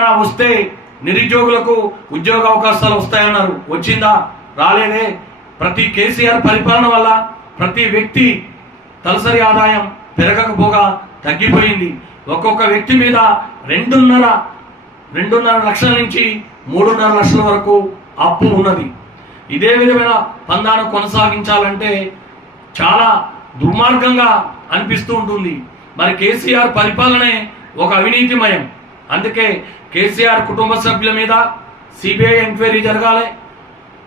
తెలంగాణ వస్తే నిరుద్యోగులకు ఉద్యోగ అవకాశాలు వస్తాయన్నారు. వచ్చిందా? రాలేదే. ప్రతి కేసీఆర్ పరిపాలన వల్ల ప్రతి వ్యక్తి తలసరి ఆదాయం పెరగకపోగా తగ్గిపోయింది. ఒక్కొక్క వ్యక్తి మీద 2.5 లక్షల నుంచి 3.5 లక్షల వరకు అప్పు ఉన్నది. ఇదే విధమైన పందాను కొనసాగించాలంటే చాలా దుర్మార్గంగా అనిపిస్తూ ఉంటుంది. మరి కేసీఆర్ పరిపాలనే ఒక అవినీతిమయం. అందుకే కేసీఆర్ కుటుంబ సభ్యుల మీద సిబిఐ ఎంక్వైరీ జరగాలి,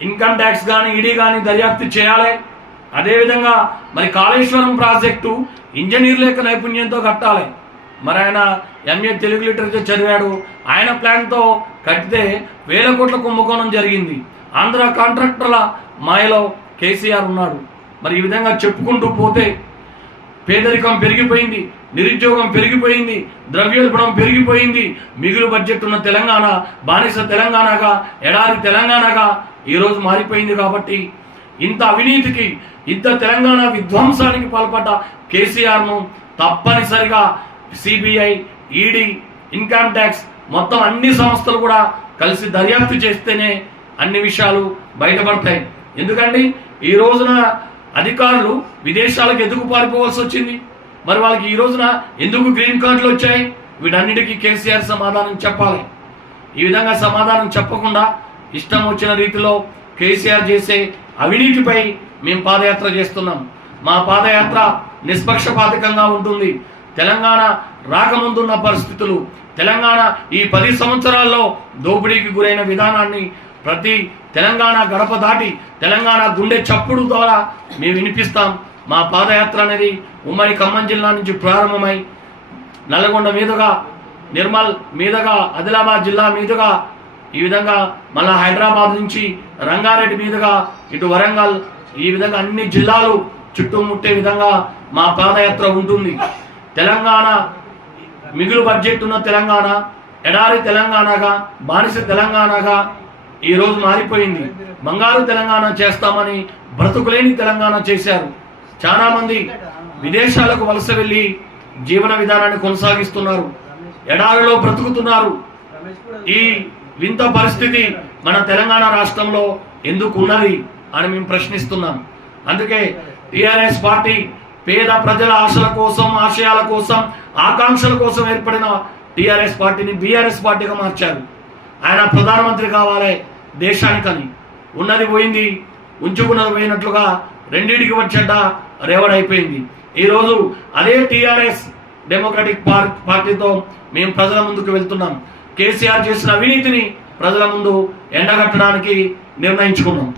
ఇన్కమ్ ట్యాక్స్ కానీ ఈడీ కానీ దర్యాప్తు చేయాలి. అదేవిధంగా మరి కాళేశ్వరం ప్రాజెక్టు ఇంజనీర్ల యొక్క నైపుణ్యంతో కట్టాలి. మరి ఆయన ఎంఏ తెలుగు లిటరేచర్ చదివాడు. ఆయన ప్లాన్తో కట్టితే 1000 కోట్ల కుంభకోణం జరిగింది. ఆంధ్ర కాంట్రాక్టర్ల మాయలో కేసీఆర్ ఉన్నాడు. మరి ఈ విధంగా చెప్పుకుంటూ పోతే పేదరికం పెరిగిపోయింది, నిరుద్యోగం పెరిగిపోయింది, ద్రవ్యోల్బణం పెరిగిపోయింది. మిగులు బడ్జెట్ ఉన్న తెలంగాణ బానిస తెలంగాణగా, ఎడారి తెలంగాణగా ఈరోజు మారిపోయింది. కాబట్టి ఇంత అవినీతికి, ఇంత తెలంగాణ విధ్వంసానికి పాల్పడ్డ కేసీఆర్ను తప్పనిసరిగా సిబిఐ, ఈడీ, ఇన్కమ్ ట్యాక్స్ మొత్తం అన్ని సంస్థలు కూడా కలిసి దర్యాప్తు చేస్తేనే అన్ని విషయాలు బయటపడతాయి. ఎందుకండి ఈ రోజున అధికారులు విదేశాలకు ఎందుకు పారిపోవాల్సి వచ్చింది? మరి వాళ్ళకి ఈ రోజున ఎందుకు గ్రీన్ కార్డులు వచ్చాయి? వీటన్నిటికీ కేసీఆర్ సమాధానం చెప్పాలి. ఈ విధంగా సమాధానం చెప్పకుండా ఇష్టం వచ్చిన రీతిలో కేసీఆర్ చేసే అవినీతిపై మేము పాదయాత్ర చేస్తున్నాం. మా పాదయాత్ర నిష్పక్షపాతకంగా ఉంటుంది. తెలంగాణ రాకముందున్న పరిస్థితులు, తెలంగాణ ఈ 10 సంవత్సరాల్లో దోపిడీకి గురైన విధానాన్ని ప్రతి తెలంగాణ గడప దాటి తెలంగాణ గుండె చప్పుడు ద్వారా మేము వినిపిస్తాం. మా పాదయాత్ర అనేది ఉమ్మడి ఖమ్మం జిల్లా నుంచి ప్రారంభమై నల్గొండ మీదుగా, నిర్మల్ మీదుగా, ఆదిలాబాద్ జిల్లా మీదుగా, ఈ విధంగా మళ్ళా హైదరాబాద్ నుంచి రంగారెడ్డి మీదుగా ఇటు వరంగల్, ఈ విధంగా అన్ని జిల్లాలు చుట్టుముట్టే విధంగా మా పాదయాత్ర ఉంటుంది. తెలంగాణ మిగులు బడ్జెట్ ఉన్న తెలంగాణ ఎడారి తెలంగాణగా, బానిస తెలంగాణగా ఈరోజు మారిపోయింది. బంగారు తెలంగాణ చేస్తామని బ్రతుకులేని తెలంగాణ చేశారు. చాలా మంది విదేశాలకు వలస వెళ్ళి జీవన విధానాన్ని కొనసాగిస్తున్నారు, ఎడారిలో బ్రతుకుతున్నారు. ఈ వింత పరిస్థితి మన తెలంగాణ రాష్ట్రంలో ఎందుకు ఉన్నది అని మేము ప్రశ్నిస్తున్నాం. అందుకే టిఆర్ఎస్ పార్టీ పేద ప్రజల ఆశల కోసం, ఆశయాల కోసం, ఆకాంక్షల కోసం ఏర్పడిన టిఆర్ఎస్ పార్టీని బీఆర్ఎస్ పార్టీగా మార్చారు. ఆయన ప్రధానమంత్రి కావాలి దేశానికని. ఉన్నది పోయింది, ఉంచుకున్నది పోయినట్లుగా రెండింటికి వచ్చేట రేవడైపోయింది. ఈరోజు అదే టిఆర్ఎస్ డెమోక్రటిక్ పార్టీతో మేము ప్రజల ముందుకు వెళ్తున్నాం. కేసీఆర్ చేసిన అవినీతిని ప్రజల ముందు ఎండగట్టడానికి నిర్ణయించుకున్నాం.